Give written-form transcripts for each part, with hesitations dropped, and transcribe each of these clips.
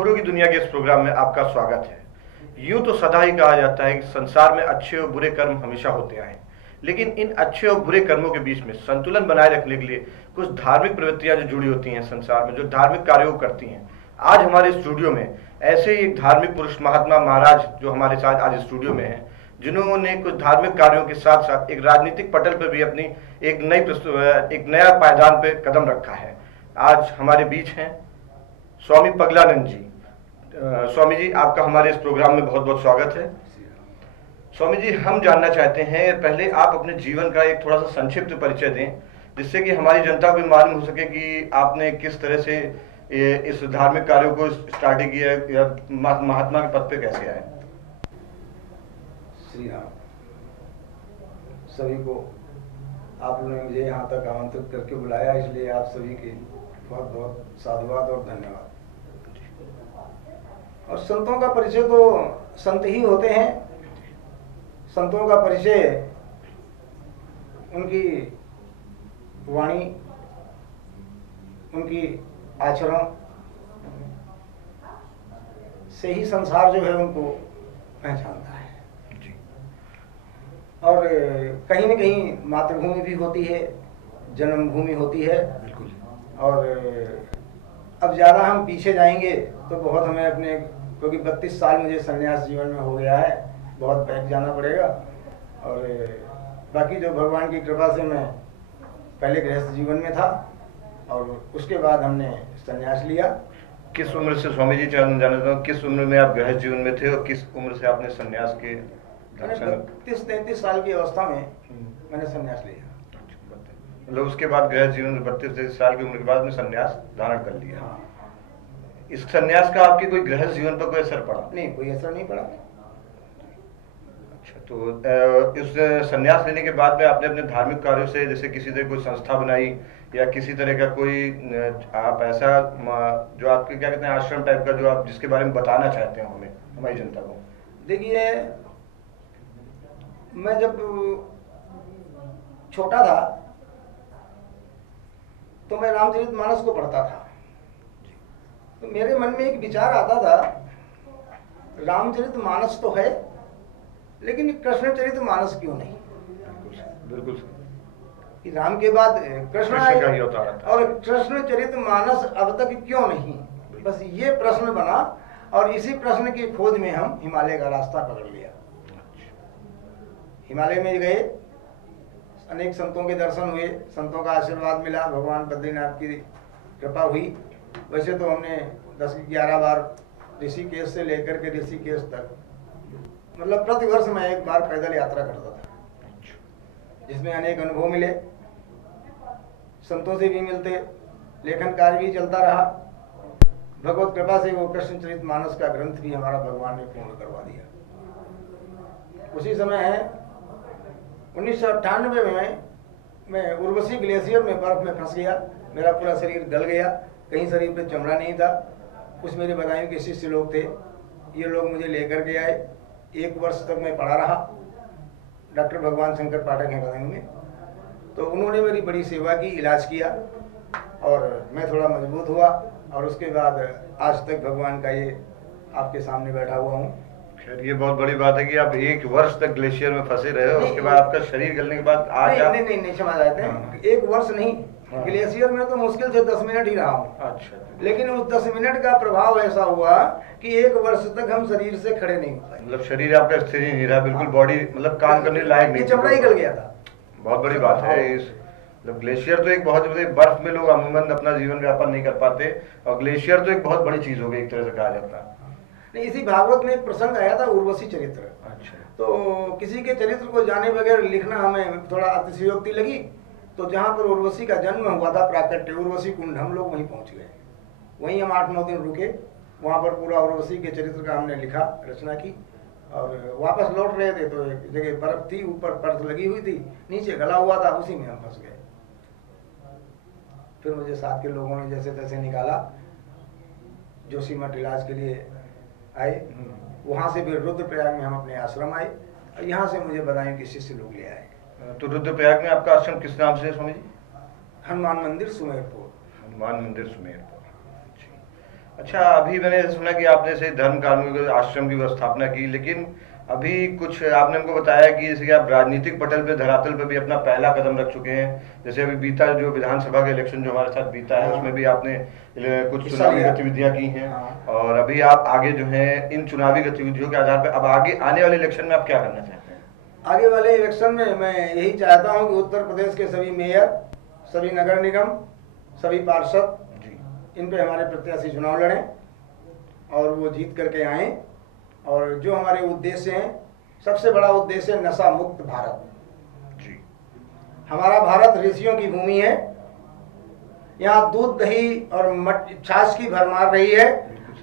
खबरों की दुनिया के इस प्रोग्राम में आपका स्वागत है। यूं तो सदा ही कहा जाता है कि संसार में अच्छे और बुरे कर्म हमेशा होते आए, लेकिन इन अच्छे और बुरे कर्मों के बीच में संतुलन बनाए रखने के लिए कुछ धार्मिक प्रवृत्तियां जो जुड़ी होती हैं संसार में, जो धार्मिक कार्यों को करती हैं। आज हमारे स्टूडियो में ऐसे ही एक धार्मिक पुरुष महात्मा महाराज जो हमारे साथ आज स्टूडियो में हैं, जिन्होंने कुछ धार्मिक कार्यों के साथ साथ एक राजनीतिक पटल पर भी अपनी एक नया पायदान पे कदम रखा है। आज हमारे बीच हैं स्वामी पगलानंद जी। स्वामी जी, आपका हमारे इस प्रोग्राम में बहुत बहुत स्वागत है। स्वामी जी, हम जानना चाहते हैं, पहले आप अपने जीवन का एक थोड़ा सा संक्षिप्त परिचय दें, जिससे कि हमारी जनता को भी मालूम हो सके कि आपने किस तरह से इस धार्मिक कार्यों को स्टार्ट किया या महात्मा के पद पे कैसे आए। श्री राम। सभी को आप लोगों ने मुझे यहाँ तक आमंत्रित करके बुलाया, इसलिए आप सभी के बहुत बहुत साधुवाद और धन्यवाद। और संतों का परिचय तो संत ही होते हैं। संतों का परिचय उनकी वाणी, उनकी आचरण से ही संसार जो है उनको पहचानता है। और कहीं न कहीं मातृभूमि भी होती है, जन्मभूमि होती है। बिल्कुल। और अब ज़्यादा हम पीछे जाएंगे तो बहुत हमें अपने, क्योंकि 32 साल मुझे संन्यास जीवन में हो गया है, बहुत बैक जाना पड़ेगा। और बाकी जो भगवान की कृपा से मैं पहले गृहस्थ जीवन में था और उसके बाद हमने संन्यास लिया। किस उम्र से स्वामी जी जानना चाहता हूँ, किस उम्र में आप गृहस्थ जीवन में थे और किस उम्र से आपने संन्यास के? 32-33 साल की अवस्था में मैंने संन्यास लिया। मतलब उसके बाद गृहस्थ जीवन में 32-33 साल की उम्र के बाद में संन्यास धारण कर लिया। हाँ। इस संन्यास का आपके कोई गृहस्थ जीवन पर कोई असर पड़ा? नहीं, कोई असर नहीं पड़ा। अच्छा, तो इस संन्यास लेने के बाद में आपने अपने धार्मिक कार्यों से, जैसे किसी तरह कोई संस्था बनाई या किसी तरह का कोई आप ऐसा जो आपके क्या कहते हैं आश्रम टाइप का, जो आप जिसके बारे में बताना चाहते हो हमें, हमारी जनता को? देखिए, मैं जब छोटा था तो मैं रामचरितमानस को पढ़ता था, तो मेरे मन में एक विचार आता था, रामचरितमानस तो है लेकिन कृष्णचरितमानस क्यों नहीं? बिल्कुल। कि राम के बाद कृष्ण आए का ही अवतार था और कृष्णचरितमानस अब तक क्यों नहीं? बस ये प्रश्न बना और इसी प्रश्न की खोज में हम हिमालय का रास्ता पकड़ लिया। हिमालय में गए, अनेक संतों के दर्शन हुए, संतों का आशीर्वाद मिला, भगवान बद्रीनाथ की कृपा हुई। वैसे तो हमने 10-11 बार ऋषिकेश से लेकर के ऋषिकेश तक, मतलब प्रतिवर्ष मैं एक बार पैदल यात्रा करता था, जिसमें अनेक अनुभव मिले, संतों से भी मिलते, लेखन कार्य भी चलता रहा। भगवत कृपा से वो कृष्णचरितमानस का ग्रंथ भी हमारा भगवान ने पूर्ण करवा दिया। उसी समय है 1998 में मैं उर्वशी ग्लेशियर में बर्फ में फंस गया, मेरा पूरा शरीर गल गया, कहीं शरीर पे चमड़ा नहीं था। कुछ मेरे बदायूं के शिष्य लोग थे, ये लोग मुझे लेकर के आए। 1 वर्ष तक मैं पड़ा रहा, डॉक्टर भगवान शंकर पाठक हैं बदायूं में, तो उन्होंने मेरी बड़ी सेवा की, इलाज किया और मैं थोड़ा मजबूत हुआ। और उसके बाद आज तक भगवान का ये आपके सामने बैठा हुआ हूँ। खैर, ये बहुत बड़ी बात है कि आप 1 वर्ष तक ग्लेशियर में फंसे रहे हो, उसके बाद आपका शरीर गलने के बाद आज नहीं क्षमा चाहते हैं, 1 वर्ष नहीं, ग्लेशियर में तो मुश्किल से 10 मिनट ही रहा हूँ। अच्छा। लेकिन उस 10 मिनट का प्रभाव ऐसा हुआ कि 1 वर्ष तक हम शरीर से खड़े नहीं हो पाए। मतलब शरीर आपका स्थिर ही नहीं रहा, बिल्कुल बॉडी मतलब काम करने लायक नहीं, चमड़ा ही गल गया था। बहुत बड़ी बात है। इस मतलब ग्लेशियर तो एक बहुत बड़ी, बर्फ में लोग अमूमन अपना जीवन व्यापन नहीं कर पाते और ग्लेशियर तो एक बहुत बड़ी चीज हो गई एक तरह से कहा जाता है। नहीं, इसी भागवत में एक प्रसंग आया था, उर्वशी चरित्र। अच्छा। तो किसी के चरित्र को जाने बगैर लिखना हमें थोड़ा अतिशयोक्ति लगी, तो जहाँ पर उर्वशी का जन्म हुआ था, प्राकट्य उर्वशी कुंड, हम लोग वहीं पहुँच गए। वहीं हम 8-9 दिन रुके, वहाँ पर पूरा उर्वशी के चरित्र का हमने लिखा, रचना की। और वापस लौट रहे थे तो एक जगह बर्फ थी, ऊपर परत लगी हुई थी, नीचे गला हुआ था, उसी में हम फंस गए। फिर मुझे साथ के लोगों ने जैसे तैसे निकाला, जोशीमठ इलाज के लिए आए। वहाँ से फिर रुद्रप्रयाग में हम अपने आश्रम आए, और यहाँ से मुझे बदायूं के शिष्य लोग ले आए। तो रुद्रप्रयाग में आपका आश्रम किस नाम से है स्वामी जी? हनुमान मंदिर सुमेरपुर। हनुमान मंदिर सुमेरपुर। अच्छा, अभी मैंने सुना कि आपने से धर्म कार्मिक आश्रम की स्थापना की, लेकिन अभी कुछ आपने हमको बताया कि जैसे कि आप राजनीतिक पटल पे, धरातल पे भी अपना पहला कदम रख चुके हैं। जैसे अभी बीता जो विधानसभा का इलेक्शन जो हमारे साथ बीता है, हाँ। उसमें भी आपने कुछ हिस्सा चुनावी लिया। गतिविधियां की हैं। हाँ। और अभी आप आगे जो है इन चुनावी गतिविधियों के आधार पर अब आगे आने वाले इलेक्शन में आप क्या करना चाहते हैं? आगे वाले इलेक्शन में मैं यही चाहता हूं कि उत्तर प्रदेश के सभी मेयर, सभी नगर निगम, सभी पार्षद, जी। इन पे हमारे प्रत्याशी चुनाव लड़ें और वो जीत करके आएं। और जो हमारे उद्देश्य हैं, सबसे बड़ा उद्देश्य है नशा मुक्त भारत। जी। हमारा भारत ऋषियों की भूमि है। यहाँ दूध, दही और छाछ की भरमार रही है,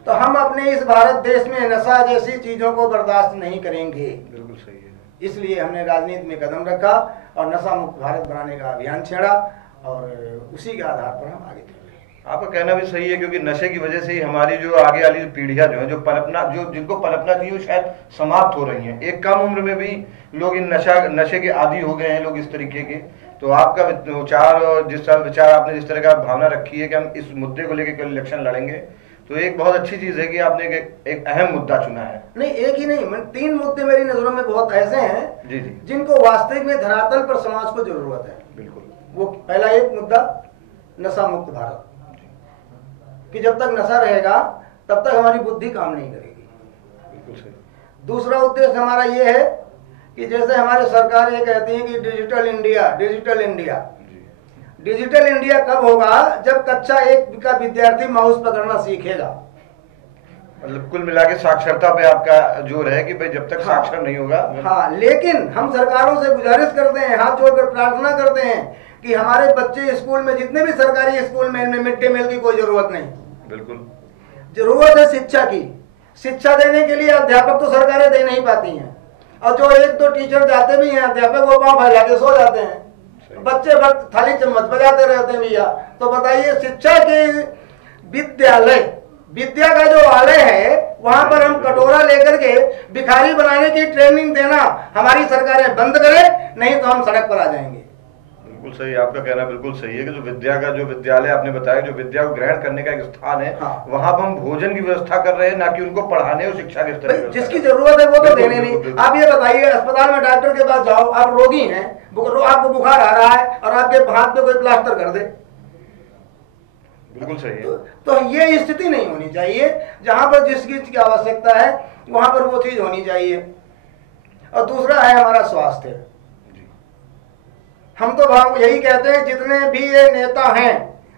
तो हम अपने इस भारत देश में नशा जैसी चीजों को बर्दाश्त नहीं करेंगे। बिल्कुल सही है। इसलिए हमने राजनीति में कदम रखा और नशा मुक्त भारत बनाने का अभियान छेड़ा और उसी के आधार पर हम आगे चल रहे हैं। आपका कहना भी सही है, क्योंकि नशे की वजह से ही हमारी जो आगे वाली पीढ़ियां जो है, जो पनपना, जो जिनको पनपना चाहिए, वो शायद समाप्त हो रही हैं। एक कम उम्र में भी लोग इन नशे के आदी हो गए हैं लोग इस तरीके के। तो आपका विचार और जिस तरह विचार आपने जिस तरह का भावना रखी है कि हम इस मुद्दे को लेकर कल इलेक्शन लड़ेंगे, तो एक बहुत अच्छी चीज है कि आपने एक अहम मुद्दा चुना है। नहीं, एक ही नहीं, 3 मुद्दे मेरी नजरों में बहुत ऐसे हैं जी जी। जिनको वास्तविक में धरातल पर समाज को जरूरत है। बिल्कुल। वो पहला एक मुद्दा नशा मुक्त भारत, कि जब तक नशा रहेगा तब तक हमारी बुद्धि काम नहीं करेगी। बिल्कुल सही। दूसरा उद्देश्य हमारा ये है कि जैसे हमारे सरकार ये कहती है कि digital India, digital India. Digital India कब होगा? जब कक्षा 1 का विद्यार्थी माउस पकड़ना सीखेगा। मतलब कुल मिला के साक्षरता पे आपका जोर है कि भाई जब तक साक्षर नहीं होगा। हाँ, लेकिन हम सरकारों से गुजारिश करते हैं, हाथ जोड़कर प्रार्थना करते हैं कि हमारे बच्चे स्कूल में, जितने भी सरकारी स्कूल में, इनमें मिड डे मील की कोई जरूरत नहीं। बिल्कुल। जरूरत है शिक्षा की। शिक्षा देने के लिए अध्यापक तो सरकारें दे नहीं पाती हैं, और जो 1-2 टीचर जाते भी हैं, अध्यापक वो पाँव फैला के सो जाते हैं, बच्चे वक्त थाली चम्मच बजाते रहते हैं। भैया तो बताइए, शिक्षा के विद्यालय, विद्या का जो आलय है, वहां पर हम कटोरा लेकर के भिखारी बनाने की ट्रेनिंग देना हमारी सरकारें बंद करें, नहीं तो हम सड़क पर आ जाएंगे। बिल्कुल सही, आपका कहना बिल्कुल सही है कि जो विद्या का, जो विद्यालय आपने बताया, जो विद्या को ग्रहण करने का एक स्थान है, हाँ। वहां पर हम भोजन की व्यवस्था कर रहे हैं, ना कि उनको पढ़ाने और शिक्षा के स्तर पर। जिसकी जरूरत है वो तो देने नहीं। आप ये बताइए, अस्पताल में डॉक्टर के पास जाओ, आप रोगी हैं, आपको बुखार आ रहा है और आपके हाथ पे कोई प्लास्टर कर दे। बिल्कुल सही है। तो ये स्थिति नहीं होनी चाहिए। जहां पर जिस चीज की आवश्यकता है वहां पर वो चीज होनी चाहिए। और दूसरा है हमारा स्वास्थ्य। हम तो यही कहते हैं, जितने भी ये नेता हैं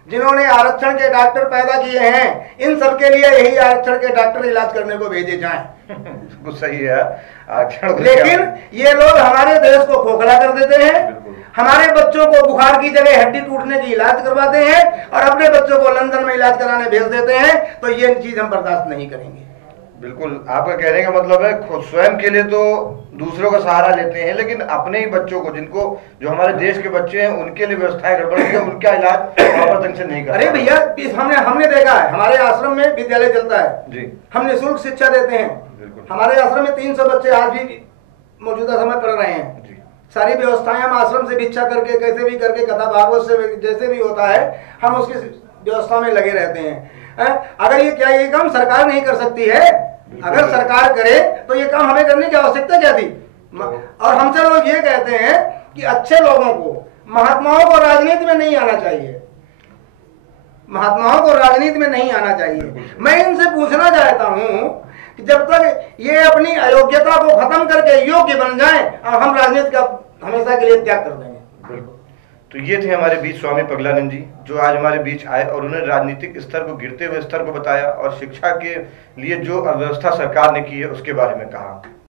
जिन्होंने आरक्षण के डॉक्टर पैदा किए हैं, इन सबके लिए यही आरक्षण के डॉक्टर इलाज करने को भेजे जाएं। बिल्कुल सही है आरक्षण। लेकिन ये लोग हमारे देश को खोखला कर देते हैं, हमारे बच्चों को बुखार की जगह हड्डी टूटने की इलाज करवाते हैं और अपने बच्चों को लंदन में इलाज कराने भेज देते हैं। तो ये चीज हम बर्दाश्त नहीं करेंगे। बिल्कुल, आपका कहने का मतलब है खुद स्वयं के लिए तो दूसरों का सहारा लेते हैं, लेकिन अपने ही बच्चों को, जिनको, जो हमारे देश के बच्चे हैं, उनके लिए व्यवस्थाएं गड़बड़ है, उनका इलाज प्रॉपर ढंग से नहीं कर। अरे भैया, हमने देखा है, हमारे आश्रम में विद्यालय चलता है जी, हम निःशुल्क शिक्षा देते हैं। हमारे आश्रम में 300 बच्चे आज भी मौजूदा समय पढ़ रहे हैं जी। सारी व्यवस्थाएं हम आश्रम से भिक्षा करके, कैसे भी करके, कथा भागवत से जैसे भी होता है, हम उसकी व्यवस्था में लगे रहते हैं। अगर ये काम सरकार नहीं कर सकती है, अगर सरकार करे तो ये काम हमें करने की आवश्यकता क्या थी? और हमसे लोग ये कहते हैं कि अच्छे लोगों को, महात्माओं को राजनीति में नहीं आना चाहिए, महात्माओं को राजनीति में नहीं आना चाहिए। मैं इनसे पूछना चाहता हूं कि जब तक ये अपनी अयोग्यता को खत्म करके योग्य बन जाएं, हम राजनीति का हमेशा के लिए त्याग कर देंगे। तो ये थे हमारे बीच स्वामी पगलानंद जी, जो आज हमारे बीच आए और उन्होंने राजनीतिक स्तर को, गिरते हुए स्तर को बताया और शिक्षा के लिए जो अव्यवस्था सरकार ने की है उसके बारे में कहा।